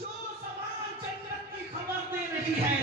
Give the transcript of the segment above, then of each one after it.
جو زبان جنت کی خبر دے رہی ہے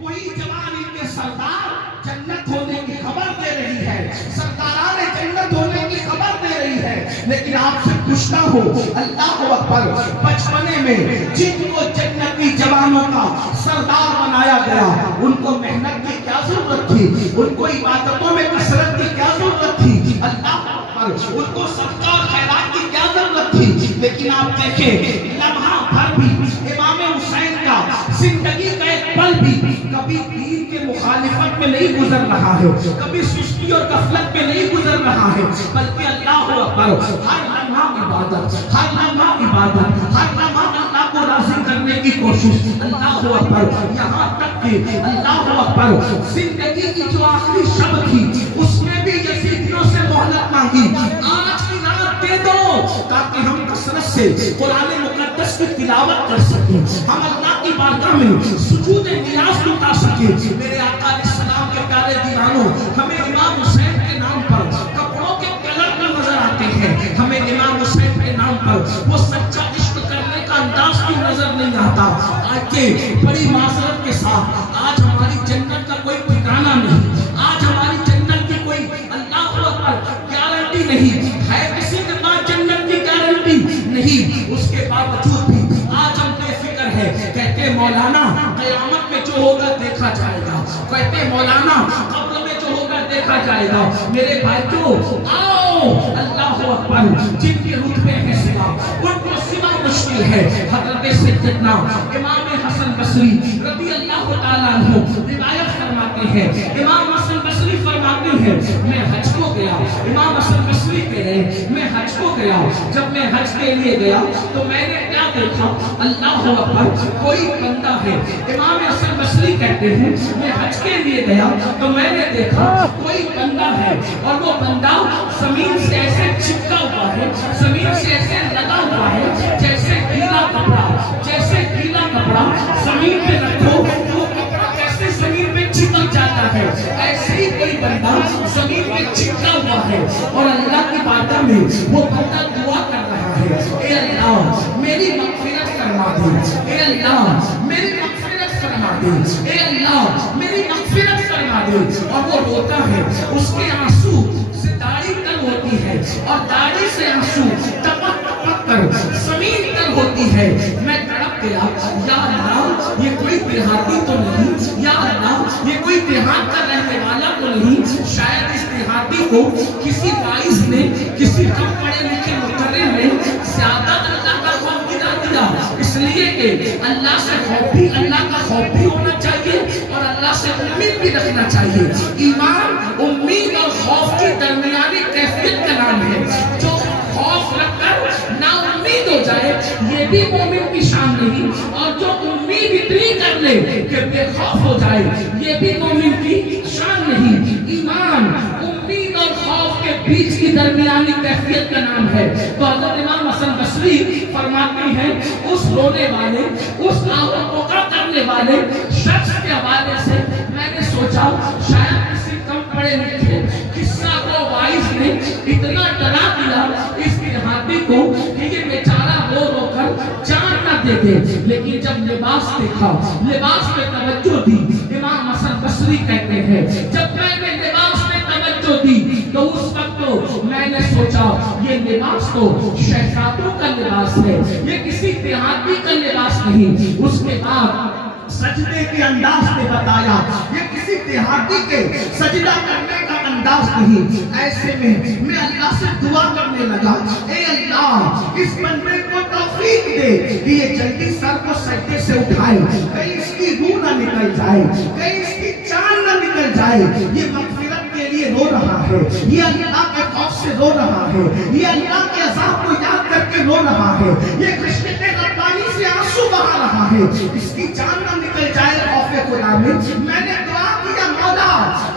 وہی زبان ان کے سردار جنت ہونے کی خبر دے رہی ہے، سرداران جنت ہونے کی خبر دے رہی ہے۔ لیکن آپ سے پوچھتا ہوں، اللہ اکبر، بچپنے میں جن کو جنتی جوانوں کا سردار بنایا گیا ان کو محنت کی کیا ضرورت تھی؟ ان کو عبادتوں میں کثرت کی کیا ضرورت تھی؟ اللہ اکبر، ان کو صدقہ اور خیرات کی کیا ضرورت تھی؟ لیکن آپ دیکھیں لمحہ بھر بھی امام حسین کا زندگی کا ایک پل بھی کبھی دین کے مخالفت میں نہیں گزر رہا ہے، کبھی سستی اور غفلت میں نہیں گزر رہا ہے، بلکہ اللہ اکبر ہر لمحہ عبادت، ہر لمحہ عبادت، ہر لمحہ اللہ کو راضی کرنے کی کوشش۔ اللہ اکبر، یہاں تک کہ اللہ اکبر زندگی کی جو آخری شب تھی اس میں بھی یزیدیوں سے مہلت مانگی، آج کی رات دے دو تاکہ ہم کثرت سے قرآن مقدس کی تلاوت کر سکیں، ہم اللہ کی بارگاہ میں سجود نیاز لٹا سکیں۔ میرے آقا علیہ السلام کے پیارے دیوانوں، ہمیں امام حسین کے نام پر کپڑوں کے کلر پر نظر آتے ہیں، ہمیں امام حسین کے نام پر وہ سچا عشق کرنے کا انداز بھی نظر نہیں آتا۔ آج کے بڑی معذرت کے ساتھ آج ہماری جنت کا کوئی ٹھکانہ نہیں، آج ہماری جنت کی کوئی اللہ اکبر گارنٹی نہیں ہے، کسی کے پاس جنت کی گارنٹی نہیں، اس کے باوجود بھی آج ہم بے فکر ہے۔ کہتے مولانا قیامت میں جو ہوگا دیکھا جائے گا، کہتے مولانا قبر میں جو ہوگا دیکھا جائے گا۔ میرے بھائیو آؤ، اللہ اکبر، جن کے رتبے ہیں سوا ان کو سوا مشکل ہے۔ حضرت سیدنا امام حسن بصری رضی اللہ تعالیٰ عنہ روایت فرماتے ہیں، امام حسن بصری فرماتے ہیں میں حج کو گیا، امام حسن بصری کہہ رہے ہیں میں حج کو گیا، جب میں حج کے لیے گیا تو میں نے کیا دیکھا؟ اللہ اکبر، کوئی بندہ ہے، امام حسن بصری کہتے ہیں میں حج کے لیے گیا تو میں نے دیکھا کوئی بندہ ہے اور وہ بندہ زمین سے ایسے چپکا ہوا ہے، زمین سے ایسے لگا ہوا ہے جیسے گیلا کپڑا، جیسے گیلا کپڑا زمین پہ رکھو وہ کپڑا کیسے زمین پہ چپک جاتا ہے، ایسے ہی کوئی بندہ زمین پہ چپکا ہوا ہے اور اللہ کی بارگاہ میں وہ بندہ دعا کر رہا ہے، اے اللہ میری مغفرت فرما دے، اے اللہ میری مغفرت فرما دے، اے اللہ میری مغفرت فرما دے، اور وہ روتا ہے، اس کے آنسو سے داڑھی تر ہوتی ہے اور داڑھی سے آنسو ٹپک ٹپک کر زمین تر ہوتی ہے۔ میں تڑپ گیا، یا اللہ یہ کوئی دیہاتی تو نہیں، یا اللہ یہ کوئی دیہات کا رہنے والا تو نہیں، شاید اس دیہاتی کو کسی وائس نے، کسی کم پڑھے لکھے مقرر نے زیادہ اللہ کا خوف گرا دیا، اس لیے کہ اللہ سے خوف بھی، اللہ کا خوف بھی ہونا چاہیے اور اللہ سے امید بھی رکھنا چاہیے۔ ایمان امید اور خوف کی درمیانی کیفیت کا نام ہے۔ جو خوف رکھ کر نا امید ہو جائے یہ بھی مومن کی شان نہیں، اور جو امید اتنی کر لے کہ بے خوف ہو جائے یہ بھی مومن کی شان نہیں۔ ایمان امید اور خوف کے بیچ کی درمیانی کیفیت کا نام ہے۔ تو حضرت امام حسن بصری فرماتے ہیں اس رونے والے، اس آہوکا کرنے والے شخص کے حوالے سے میں نے سوچا شاید کسی کم پڑھے لکھے قصہ کو وائز نے اتنا ڈرا دیا اس دیہاتی کو کہ یہ بیچارہ رو رو کر جان نہ دے دے، لیکن جب لباس دیکھا، لباس پہ توجہ دی، امام حسن بصری کہتے ہیں جب میں نے لباس پہ توجہ دی تو اس وقت تو میں نے سوچا یہ لباس تو شہزادوں کا لباس ہے، یہ کسی دیہاتی کا لباس نہیں۔ اس کے بعد سجدے کے انداز نے بتایا یہ کسی دیہاتی کے سجدہ کرنے کا انداز نہیں۔ ایسے میں اللہ سے دعا کرنے لگا، اے اللہ اس بندے کو توفیق دے کہ یہ جلدی سر کو سجدے سے اٹھائے، کہیں اس کی روح نہ نکل جائے، کہیں اس کی جان نہ نکل جائے، یہ مغفرت کے لیے رو رہا ہے، یہ اللہ کے خوف سے رو رہا ہے، یہ اللہ کے عذاب کو یاد کر کے رو رہا ہے، یہ خشیت ربانی سے آنسو بہا رہا ہے، اس کی جان نہ نکل جائے خوف خدا میں۔ میں نے دعا کیا مولا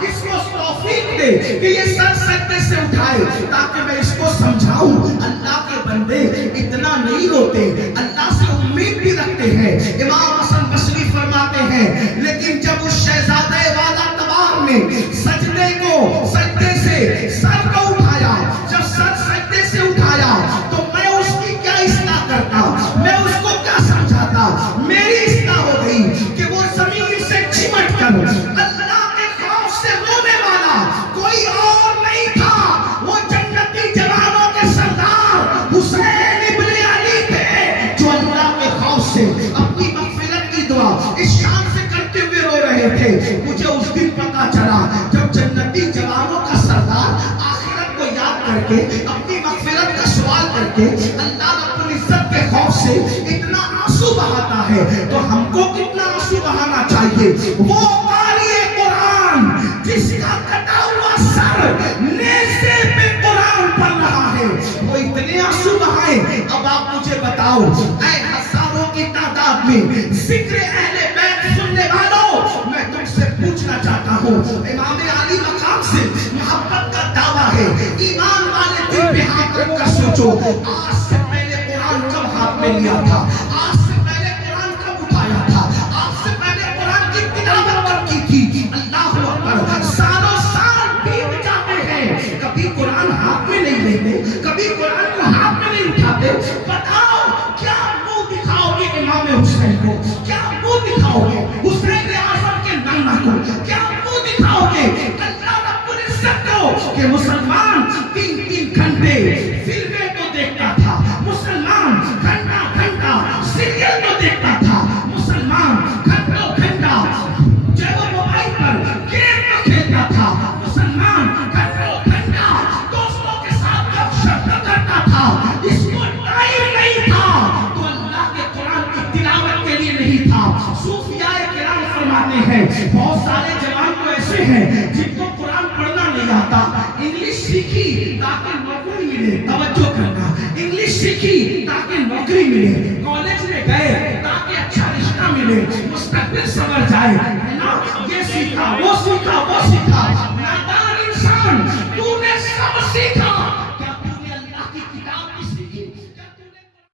اس کو توفیق دے کہ یہ سر سجدے سے اٹھائے تاکہ میں اس کو سمجھاؤں اللہ کے بندے اتنا نہیں روتے، اللہ سے امید بھی رکھتے ہیں۔ امام حسن بصری فرماتے ہیں لیکن جب اس شہزادے والا تبار نے سجدے سے سر کو اٹھایا، جب سر سجدے سے اٹھایا تو میں اس کی کیا اصلاح کرتا، میں اس کو کیا سمجھاتا، مجھے اس دن پتا چلا جب جنتی جوانوں کا سردار آخرت کو یاد کر کے اپنی مغفرت کا سوال کر کے اللہ رب العزت کے خوف سے اتنا آنسو بہاتا ہے تو ہم کو کتنا آنسو بہانا چاہیے. وہ قاری قرآن جس کا کٹا ہوا سر نیزے پہ قرآن پڑھ رہا ہے وہ اتنے آنسو بہائے. اب آپ مجھے بتاؤ اے ہزاروں کی تعداد میں ذکر اہل بیت سننے والوں, میں تم سے پوچھنا چاہتا ہوں, امام علی مقام سے محبت کا دعویٰ ہے, ایمان والے دل پہ ہاتھ رکھ کر سوچو آج سے پہلے قرآن کب ہاتھ میں لیا تھا, آج سے پہلے قرآن کب اٹھایا تھا, آج سے پہلے قرآن کی تلاوت کب کی تھی. اللہ اکبر, سالوں سال بیت جاتے ہیں, کبھی قرآن ہاتھ میں نہیں لیتے, کبھی قرآن کو ہاتھ میں نہیں اٹھاتے. بتاؤ کیا منہ دکھاؤ گے امام حسین کو, کیا منہ دکھاؤ گے حسین اعظم کے نانا کو, کیا منہ دکھاؤ گے اللہ رب العزت کو کہ مسلمان 3 گھنٹے فلمیں تو دیکھتا تھا, مسلمان گھنٹا سیریل تو دیکھتا تھا, مسلمان گھنٹا جب موبائل پر گیم تو کھیلتا تھا, مسلمان گھنٹا دوستوں کے ساتھ گپ شپ کرتا تھا, اس کو ٹائم نہیں تھا تو اللہ کے قرآن کی تلاوت کے لیے نہیں تھا. صوفیاء کرام فرماتے ہیں بہت سارے جوان تو ایسے ہیں جن کو قرآن پڑھنا نہیں آتا, انگلش سیکھی تاکہ نوکری ملے, توجہ کرنا, انگلش سیکھی تاکہ نوکری ملے, کالج میں گئے تاکہ اچھا رشتہ ملے, مستقبل سنور جائے, یہ سیکھا وہ سیکھا